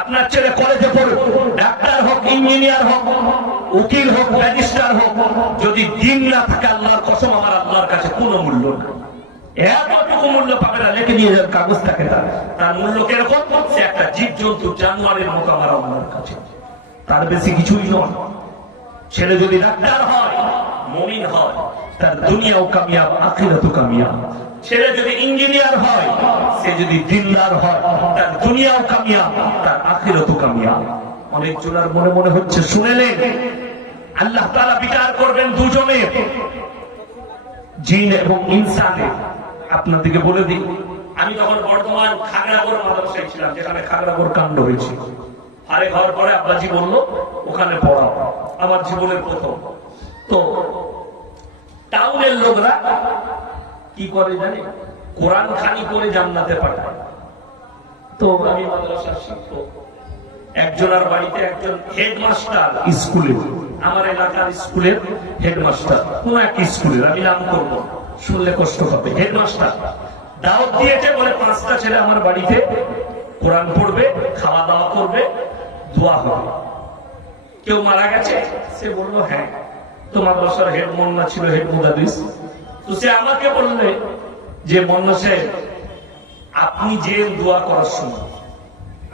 আপনার ছেলে কলেজে পড়ুক, ডাক্তার হোক ইঞ্জিনিয়ার হোক, উকিল হোক ব্যারিস্টার হোক, যদি দিন না থাকে আল্লাহর কসম, আমার আল্লাহর কাছে কোনো মূল্য না এতটুকু মূল্য পাবে না, লেখে নিয়ে যান কাগজ থাকে তার। তার মূল্য কীরকম? সে একটা জীব জন্তু জানোয়ারের মতো আমার আল্লাহর কাছে। তার বেশি কিছুই নয়। ছেলে যদি ডাক্তার হয়, মমিন হয়, তার দুনিয়াও কামিয়াব, আখিরাতও কামিয়াব। ছেলে যদি ইঞ্জিনিয়ার হয়, সে যদি দিনদার হয়, তার দুনিয়াও কামিয়াব, তার আখিরাতও কামিয়াব। অনেক জোনার মনে মনে হচ্ছে শুনেলেন আল্লাহ তাআলা বিচার করবেন দুজনের জিন এবং ইনসানের আপনাদেরকে বলে দিই, আমি তখন বর্তমান খাগড়াগড় মাদ্রাসায় ছিলাম, যেখানে খাগড়াগড় কাণ্ড হয়েছিল, আরে ঘর পরে আব্বাজি বলল, ওখানে পড়াও। আমার জীবনের প্রথম। তো, টাউনের লোকরা কি করে জানে? কোরআন খানি করে জান্নাতে পাঠায়। তো আমি মাদ্রাসার শিক্ষক। একজনের বাড়িতে একজন হেডমাস্টার স্কুলে। আমার এলাকার স্কুলের হেডমাস্টার। কোন এক স্কুলের, আমি নাম করব শুনলে কষ্ট হবে। হেডমাস্টার। দাওয়াত দিয়েছে বলে পাঁচটা ছেলে আমার বাড়িতে কোরআন পড়বে খাওয়া দাওয়া করবে, দোয়া হবে। কেউ মারা গেছে? সে বলল হ্যাঁ। তোমার বছর হেড মন্না ছিল, হেড মুদারিস সে আমাকে বললে যে মন্না আপনি যে দোয়া করার সময়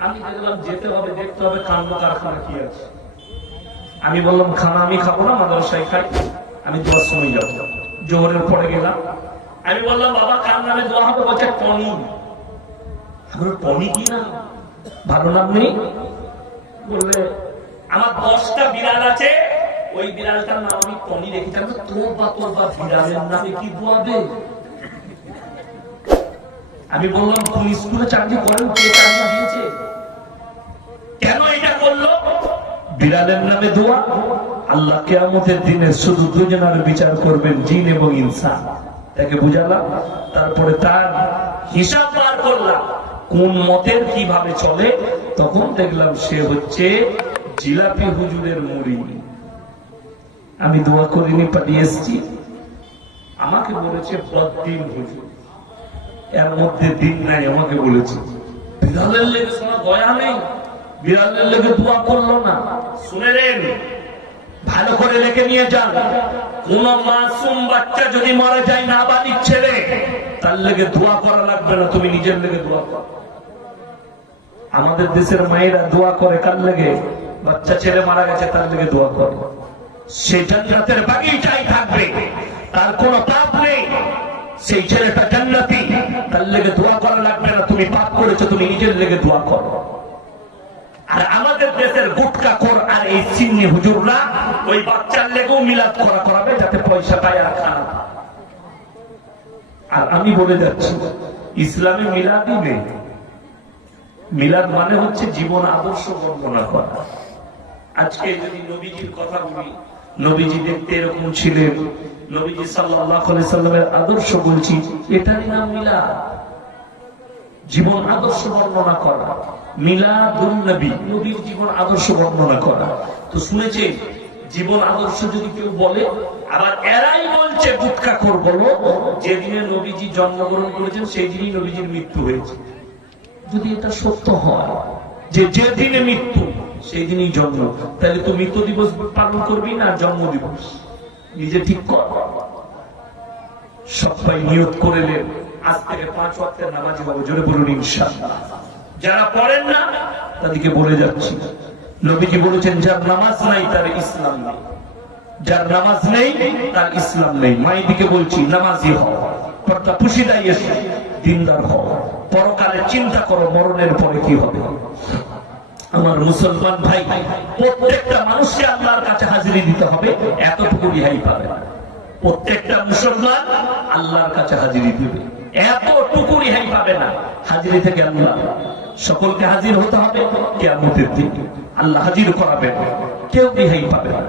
আমি দেখলাম যেতে হবে দেখতে হবে কান্ড কারখানা কি আছে। আমি বললাম খানা আমি খাব না মাদ্রাসায় খাই আমি দোয়ার সময় যাব। জোহরের পরে গেলাম। আমি বললাম বাবা কার নামে দোয়া হবে? বলছে টনি। আমি বললাম, টনি কি না ভালো নাম নেই? বললে আমার দশটা বিড়াল আছে ওই বিড়ালটার নাম আমি টনি তো? তোর বা তোর বা বিড়ালের নামে কি দোয়াবে আমি বললাম কোন স্কুলে চাকরি করেন, কে চাকরি দিয়েছে? কেন এটা করল? বিড়ালের নামে দোয়া? আল্লাহ কেয়ামতের দিনে শুধু দুজনের বিচার করবেন, জিন এবং ইনসান। তাকে বুঝালাম, তারপরে তার হিসাব বার করলাম, কোন মতের কীভাবে চলে? তখন দেখলাম সে হচ্ছে জিলাপি হুজুরের মুড়ি। আমি দোয়া করিনি পাঠিয়ে এসছি আমাকে বলেছে বদিন এর মধ্যে দিন নাই, আমাকে বলেছে। বিড়ালের লেগে শোনা দয়া নেই। বিড়ালের লেগে দোয়া করল না। শুনেলেন ভালো করে লেখে নিয়ে যান। কোন মাসুম বাচ্চা যদি মারা যায় না বাড়ির ছেলে, তার লেগে দোয়া করা লাগবে না, তুমি নিজের লেগে দোয়া করো। আমাদের দেশের মায়েরা দোয়া করে কার লেগে? বাচ্চা ছেলে মারা গেছে, তার লেগে দোয়া করে। থাকবে। তার পাপ নেই। সেই ছেলেটা জান্নাতি। তার লেগে দোয়া করা লাগবে না। তুমি পাপ করেছ, তুমি নিজের লেগে দোয়া করো। আর আমাদের দেশের গুটকা খোর আর এই ওই বাচ্চার লেগেও মিলাদ করা করাবে যাতে পয়সা পায় আর আমি বলে যাচ্ছি, ইসলামে মিলাদই নেই। মিলাদ মানে হচ্ছে জীবন আদর্শ বর্ণনা করা। আজকে যদি নবীজির কথা বলি নবীজি দেখতে এরকম ছিলেন। নবীজি সাল্লামের আদর্শ বলছি এটারই নাম মিলাদ। জীবন আদর্শ বর্ণনা করা। মিলাদুন নবী, নবীর জীবন আদর্শ বর্ণনা করা। তো শুনেছে জীবন আদর্শ যদি কেউ বলে, আবার এরাই বলছে যেদিনে নবীজি জন্মগ্রহণ করেছেন সেই দিনই নবীজির মৃত্যু হয়েছে। যদি এটা সত্য হয়, যে যে দিনে মৃত্যু সেই দিনই জন্ম। তাহলে তো মৃত্যু দিবস পালন করবি না, জন্ম দিবস? নিজে ঠিক কর। সবাই নিয়ত করে নেন আজ থেকে পাঁচ ওয়াক্তের নামাজি হবে জোরে বলুন ইনশাআল্লাহ। যারা পড়েন না, তাদেরকে বলে যাচ্ছি। নবীজি বলেছেন, যার নামাজ নাই, তার ইসলাম নেই। যার নামাজ নেই, তার ইসলাম নেই। মাইদিকে বলছি, নামাজি হও। পর্দা পুশিদাই এসে, দিনদার হও। পরকালে চিন্তা করো, মরণের পরে কি হবে? আমার মুসলমান ভাই, প্রত্যেকটা মানুষকে আল্লাহর কাছে হাজিরি দিতে হবে, এতটুকু রিহাই পাবে। প্রত্যেকটা মুসলমান আল্লাহর কাছে হাজিরি দিবে। এতটুকু রিহাই পাবে না, হাজিরি থেকে আল্লাহ। সকলকে হাজির হতে হবে কেয়ামতের দিন। আল্লাহ হাজির করাবেন, কেউ রিহাই পাবে না।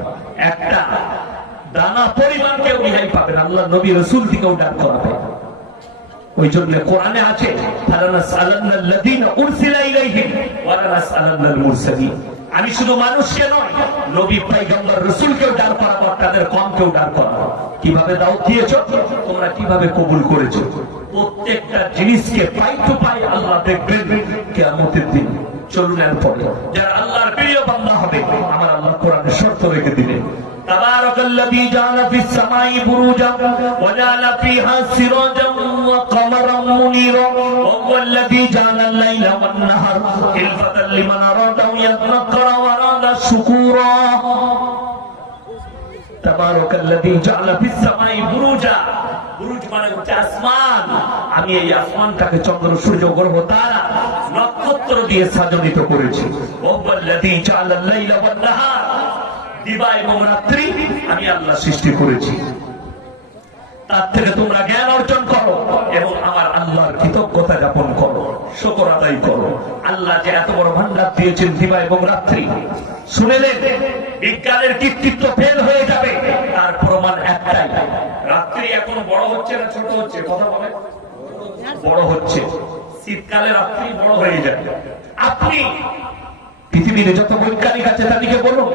একটা দানা পরিমাণ কেউ রিহাই পাবে আল্লাহ নবী রসুল থেকেও ডাক করাবে ওই জন্য কোরআনে আছে আমি শুধু মানুষকে নয়, নবী, পয়গম্বর, রাসূলকেও দাঁড় করাবো তাদের কমকেও দাঁড় করাবো। কীভাবে দাও দিয়েছ? তোমরা কীভাবে কবুল করেছ? প্রত্যেকটা জিনিসকে পাই টু পাই আল্লাহ দেখবেন কিয়ামতের দিন। চলুন এরপরে, যারা আল্লাহর প্রিয় বান্দা হবে, আমার আল্লাহ কোরআনে শর্ত রেখে দিলেন تبارك الذي جعل في السماء بروجا وجعل فيها سراجا وقمرا منيرا وهو الذي جعل الليل والنهار خلفة لمن أراد أن يتذكر وأراد شكورا. تبارك الذي جعل في السماء بروجا. بروج মানে হচ্ছে আসমান। আমি এই আসমানটাকে চন্দ্র সূর্য গ্রহ তারা নক্ষত্র দিয়ে সাজনিত করেছি। ওয়াল্লাযী জাআলা আল-লাইলা ওয়ান-নাহার। দিবা এবং রাত্রি আমি আল্লাহ সৃষ্টি করেছি। তার থেকে তোমরা জ্ঞান অর্জন করো এবং আমার আল্লাহর কৃতজ্ঞতা যাপন করো, শকর আদায় করো। আল্লাহ যে এত বড় ভান্ডার দিয়েছেন দিবা এবং রাত্রি বিজ্ঞানের কৃতিত্ব ফেল হয়ে যাবে, তার প্রমাণ একটাই, রাত্রি এখন বড় হচ্ছে না ছোট হচ্ছে? কথা বলে? বড় হচ্ছে। শীতকালে রাত্রি বড় হয়ে যাবে। আপনি পৃথিবীর যত বৈজ্ঞানিক আছে তাদেরকে বলুন।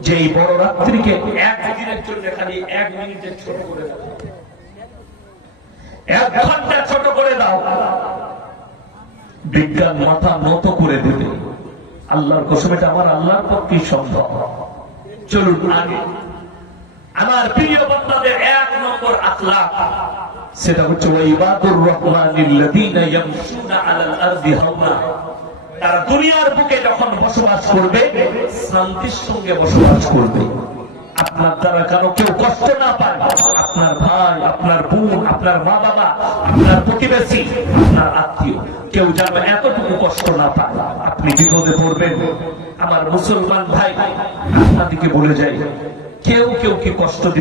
যে এই বড় রাত্রিকে এক দিনের জন্য খালি এক মিনিটের ছোট করে এক ঘণ্টা ছোট করে দাও। বিজ্ঞান মাথা নত করে দেবে। আল্লাহর আমার আল্লাহর পক্ষে সম্ভব। চলুন আগে। আমার প্রিয় বন্ধাদের এক নম্বর আখলাক, সেটা হচ্ছে ওয়াইবাদুর রহমানিল্লাযীনা ইয়ামশুনা আলাল তারা দুনিয়ার বুকে যখন বসবাস করবে শান্তির সঙ্গে বসবাস করবে। আপনার দ্বারা কারও কেউ কষ্ট না পায়। আপনার ভাই, আপনার বোন, আপনার মা বাবা আপনার প্রতিবেশী, আপনার আত্মীয়, কেউ যেন এতটুকু কষ্ট না পায়। আপনি বিপদে পড়বেন। আমার মুসলমান ভাই আপনাদেরকে বলে যাই, কেউ কেউ কি কষ্ট দিবে?